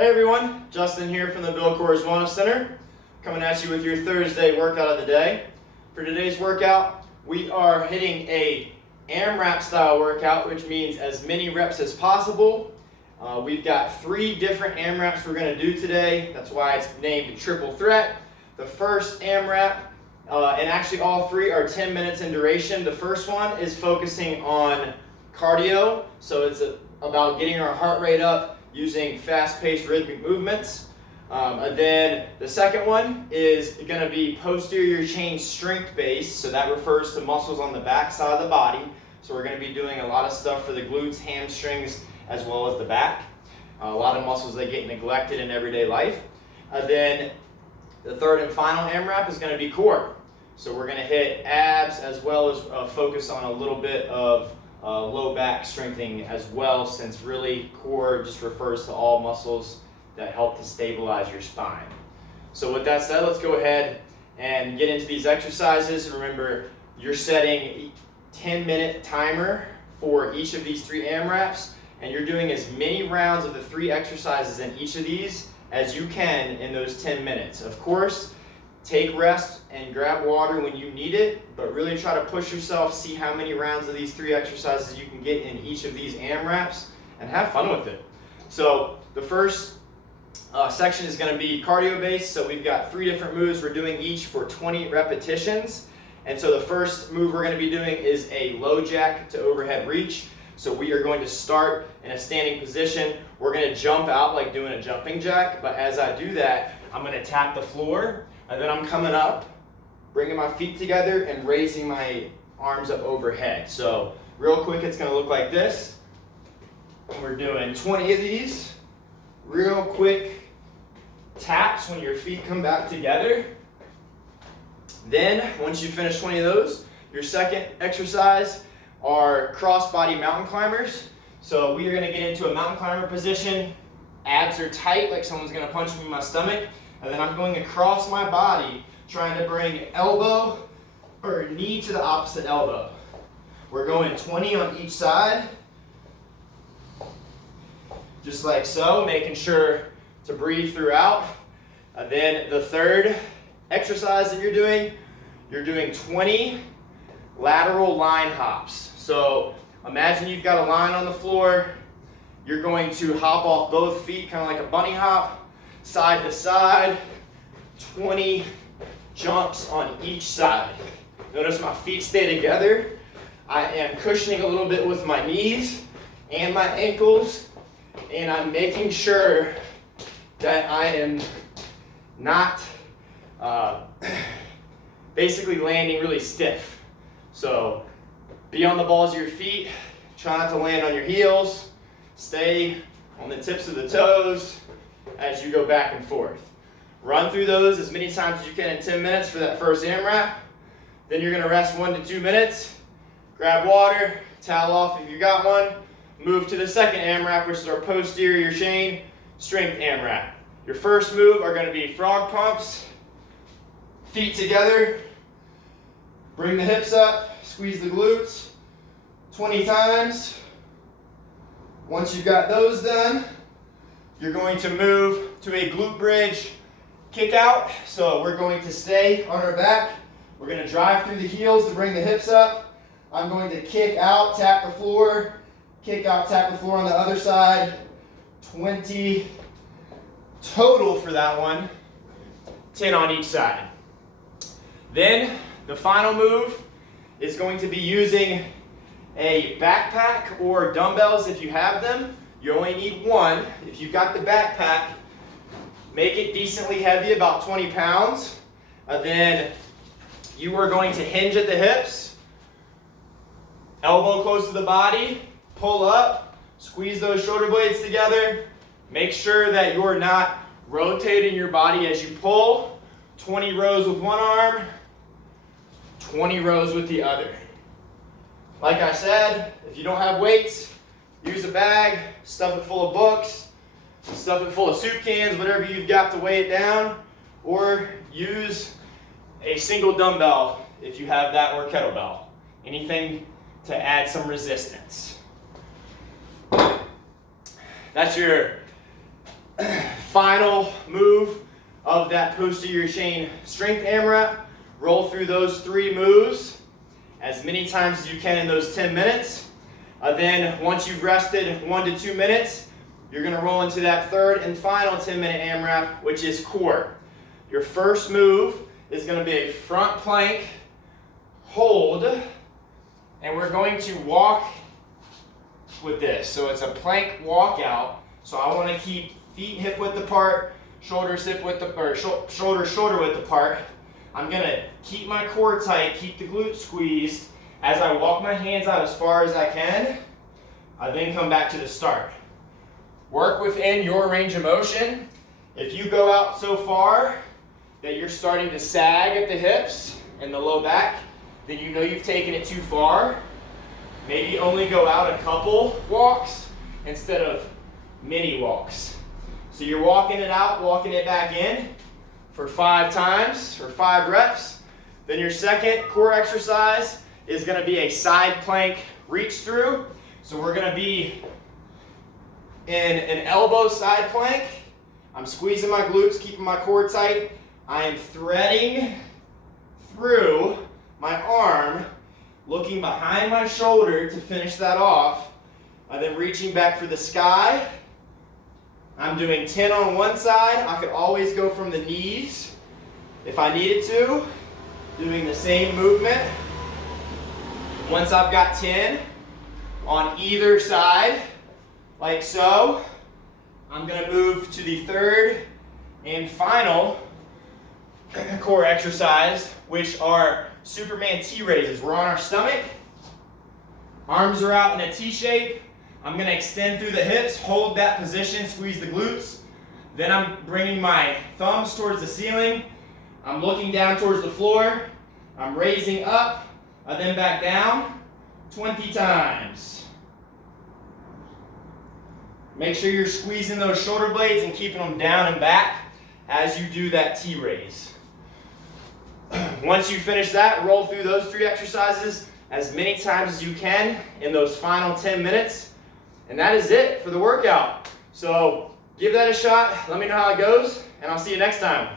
Hey everyone, Justin here from the Bill Coors Wellness Center, coming at you with your Thursday workout of the day. For today's workout, we are hitting a AMRAP style workout, which means as many reps as possible. We've got 3 different AMRAPs we're going to do today. That's why it's named Triple Threat. The first AMRAP, and actually all 3 are 10 minutes in duration. The first one is focusing on cardio, so it's about getting our heart rate up using fast-paced rhythmic movements. And then the second one is going to be posterior chain strength based, so that refers to muscles on the back side of the body. So we're going to be doing a lot of stuff for the glutes, hamstrings, as well as the back. A lot of muscles that get neglected in everyday life. Then the third and final AMRAP is going to be core. So we're going to hit abs as well as focus on a little bit of low back strengthening as well, since really core just refers to all muscles that help to stabilize your spine. So with that said, let's go ahead and get into these exercises. Remember, you're setting 10-minute timer for each of these 3 AMRAPs, and you're doing as many rounds of the 3 exercises in each of these as you can in those 10 minutes. Of course, take rest and grab water when you need it, but really try to push yourself, see how many rounds of these 3 exercises you can get in each of these AMRAPs, and have fun with it. So the first section is going to be cardio based, so we've got 3 different moves. We're doing each for 20 repetitions. And so the first move we're going to be doing is a low jack to overhead reach. So we are going to start in a standing position. We're going to jump out like doing a jumping jack, but as I do that, I'm going to tap the floor, and then I'm coming up, bringing my feet together and raising my arms up overhead. So real quick, it's going to look like this. We're doing 20 of these. Real quick taps when your feet come back together. Then, once you finish 20 of those, your second exercise are cross-body mountain climbers. So we are going to get into a mountain climber position. Abs are tight, like someone's going to punch me in my stomach. And then I'm going across my body, trying to bring elbow or knee to the opposite elbow. We're going 20 on each side. Just like so, making sure to breathe throughout. And then the third exercise that you're doing 20 lateral line hops. So imagine you've got a line on the floor. You're going to hop off both feet, kind of like a bunny hop, side to side, 20 jumps on each side. Notice my feet stay together. I am cushioning a little bit with my knees and my ankles, and I'm making sure that I am not basically landing really stiff. So be on the balls of your feet, try not to land on your heels, stay on the tips of the toes as you go back and forth. Run through those as many times as you can in 10 minutes for that first AMRAP. Then you're going to rest 1 to 2 minutes, grab water, towel off if you got one, move to the second AMRAP, which is our posterior chain strength AMRAP. Your first move are going to be frog pumps, feet together, bring the hips up, squeeze the glutes 20 times. Once you've got those done, you're going to move to a glute bridge kick out. So we're going to stay on our back. We're going to drive through the heels to bring the hips up. I'm going to kick out, tap the floor, kick out, tap the floor on the other side. 20 total for that one, 10 on each side. Then the final move is going to be using a backpack or dumbbells if you have them. You only need one. If you've got the backpack, make it decently heavy, about 20 pounds. Then you are going to hinge at the hips, elbow close to the body, pull up, squeeze those shoulder blades together. Make sure that you're not rotating your body as you pull. 20 rows with one arm, 20 rows with the other. Like I said, if you don't have weights, use a bag, stuff it full of books, stuff it full of soup cans, whatever you've got to weigh it down, or use a single dumbbell if you have that, or kettlebell. Anything to add some resistance. That's your final move of that posterior chain strength AMRAP. Roll through those 3 moves as many times as you can in those 10 minutes. Then once you've rested 1 to 2 minutes, you're gonna roll into that 3rd and final 10-minute AMRAP, which is core. Your first move is gonna be a front plank hold, and we're going to walk with this. So it's a plank walkout. So I wanna keep feet hip width apart, shoulders hip width, or shoulder width apart. I'm gonna keep my core tight, keep the glutes squeezed. As I walk my hands out as far as I can, I then come back to the start. Work within your range of motion. If you go out so far that you're starting to sag at the hips and the low back, then you know you've taken it too far. Maybe only go out a couple walks instead of mini walks. So you're walking it out, walking it back in for 5 times, for 5 reps. Then your second core exercise is gonna be a side plank reach through. So we're gonna be in an elbow side plank. I'm squeezing my glutes, keeping my core tight. I am threading through my arm, looking behind my shoulder to finish that off. I'm then reaching back for the sky. I'm doing 10 on one side. I could always go from the knees if I needed to, doing the same movement. Once I've got 10 on either side, like so, I'm gonna move to the 3rd and final core exercise, which are Superman T raises. We're on our stomach, arms are out in a T shape. I'm gonna extend through the hips, hold that position, squeeze the glutes. Then I'm bringing my thumbs towards the ceiling. I'm looking down towards the floor. I'm raising up, and then back down 20 times. Make sure you're squeezing those shoulder blades and keeping them down and back as you do that T raise. Once you finish that, roll through those 3 exercises as many times as you can in those final 10 minutes. And that is it for the workout. So give that a shot. Let me know how it goes, and I'll see you next time.